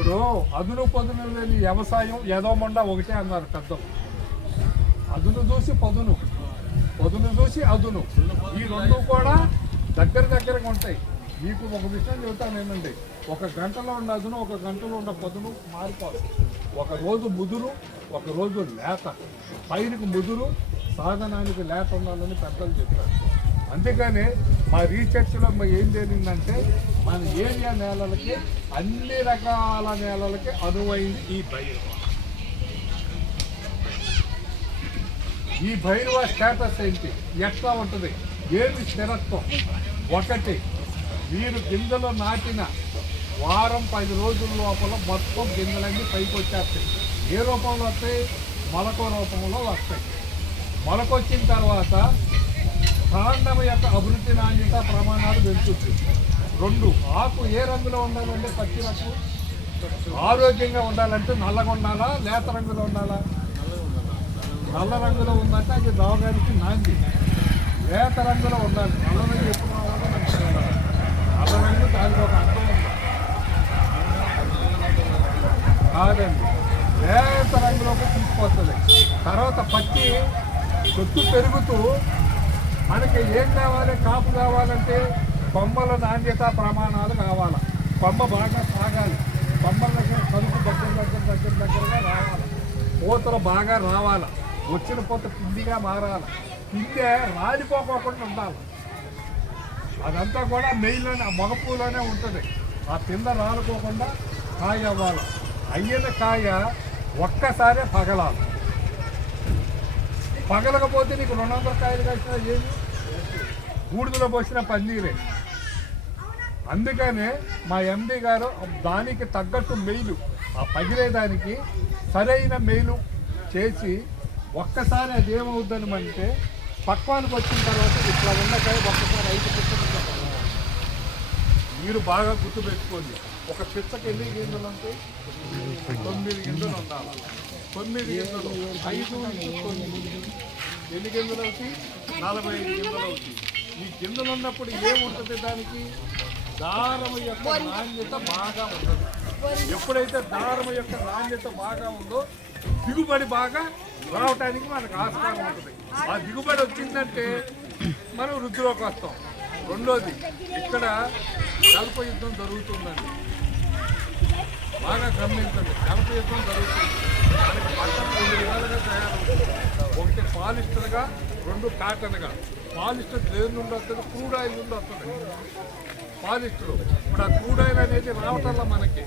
ఇప్పుడు అదును పదును లేని వ్యవసాయం ఎదవమండ ఒకటే అన్నారు పెద్దలు. అదును చూసి పదును, పదును చూసి అదును, ఈ రెండు కూడా దగ్గరగా ఉంటాయి. మీకు ఒక విషయం చెబుతాను ఏంటండి, ఒక గంటలో ఉన్న అదును ఒక గంటలో ఉన్న పదును మారిపోదు. ఒక రోజు ముదురు, ఒక రోజు లేత. పైరుకు ముదురు, సాధనానికి లేత ఉండాలని పెద్దలు చెప్పారు. అందుకని మా రీసెర్చ్లో ఏం జరిగిందంటే మన ఏరియా నేలలకి అన్ని రకాల నేలలకి అనువైంది ఈ భైరవ. ఈ భైరవ స్టేటస్ ఏంటి, ఎట్లా ఉంటుంది, ఏమి స్థిరత్వం? ఒకటి, మీరు గింజలు నాటిన వారం 10 రోజుల లోపల మొత్తం గింజలన్నీ పైకి వచ్చేస్తాయి. ఏ రూపంలో వస్తాయి? మొలక రూపంలో వస్తాయి. మొలకొచ్చిన తర్వాత కాండం యొక్క అభివృద్ధి నాణ్యత ప్రమాణాలు పెంచుతుంది. 2, ఆకు ఏ రంగులో ఉండాలంటే పచ్చి రంగు, ఆరోగ్యంగా ఉండాలంటే నల్లగా ఉండాలా, లేత రంగులో ఉండాలా? నల్ల రంగులో ఉందంటే అది రోగానికి నాంది. లేత రంగులో ఉండాలి. నల్ల రంగు ఎప్పుడు రావాలో నాకు తెలియదు. నల్ల రంగు దానికి ఒక అర్థం ఉంది కాదండి, లేత రంగులోకి తీసుకొస్తుంది. తర్వాత పచ్చి చెట్టు పెరుగుతూ మనకి ఏం కావాలి, కాపు కావాలంటే కొమ్మల నాణ్యత ప్రమాణాలు కావాలి. కొమ్మ బాగా సాగాలి, కొమ్మల దగ్గర కలుపు దగ్గరగా రావాలి, పూతలు బాగా రావాలి, వచ్చిన పూత పిండిగా మారాలి, పిండి రాలిపోకుండా ఉండాలి. అదంతా కూడా మెయిన్లోనే మగపూలోనే ఉంటుంది. ఆ పిండ రాలిపోకుండా కాయ అవ్వాలి. అయ్యిన కాయ ఒక్కసారే పగలాలి. పగలకపోతే నీకు 200 కాయలు కాసినా ఏమి, బూడిదలో పోసిన పన్నీరే. అందుకనే మా ఎండి గారు దానికి తగ్గట్టు మెయిలు, ఆ పగిలేదానికి సరైన మెయిలు చేసి ఒక్కసారి అది ఏమవుద్దని అంటే పక్వానికి వచ్చిన తర్వాత ఇట్లా ఉన్నకాయ ఒక్కసారి 5 పిచ్చలు మీరు బాగా గుర్తుపెట్టుకోండి. ఒక పిచ్చకి ఎన్ని గింజలు ఉంటాయి? 9 గింజలు ఉండాలి. 9 గింజలు 5 నుంచి 9 ఎన్ని గింజలు అవుతాయి? 45 గింజలు అవుతాయి. ఈ గింజలు ఉన్నప్పుడు ఏముంటుంది, దానికి దారం యొక్క నాణ్యత బాగా ఉంటుంది. ఎప్పుడైతే దారం యొక్క నాణ్యత బాగా ఉందో దిగుబడి బాగా రావటానికి మనకు ఆస్కారం ఉంటుంది. ఆ దిగుబడి వచ్చిందంటే మనం వృద్ధిలోకి వస్తాం. రెండోది, ఇక్కడ కలప యుద్ధం జరుగుతుందండి, బాగా గమనించండి. కలప యుద్ధం జరుగుతుంది. మనకి బట్టలు 2 విధాలుగా తయారవుతుంది. ఒకటి పాలిస్టర్గా, 2 కాటన్గా. పాలిస్టర్ దేని నుండి వస్తుంది? క్రూడ్ ఆయిల్ నుండి వస్తుంది పాలిస్టర్. ఇప్పుడు ఆ క్రూడ్ ఆయిల్ అనేది రావటంలో మనకి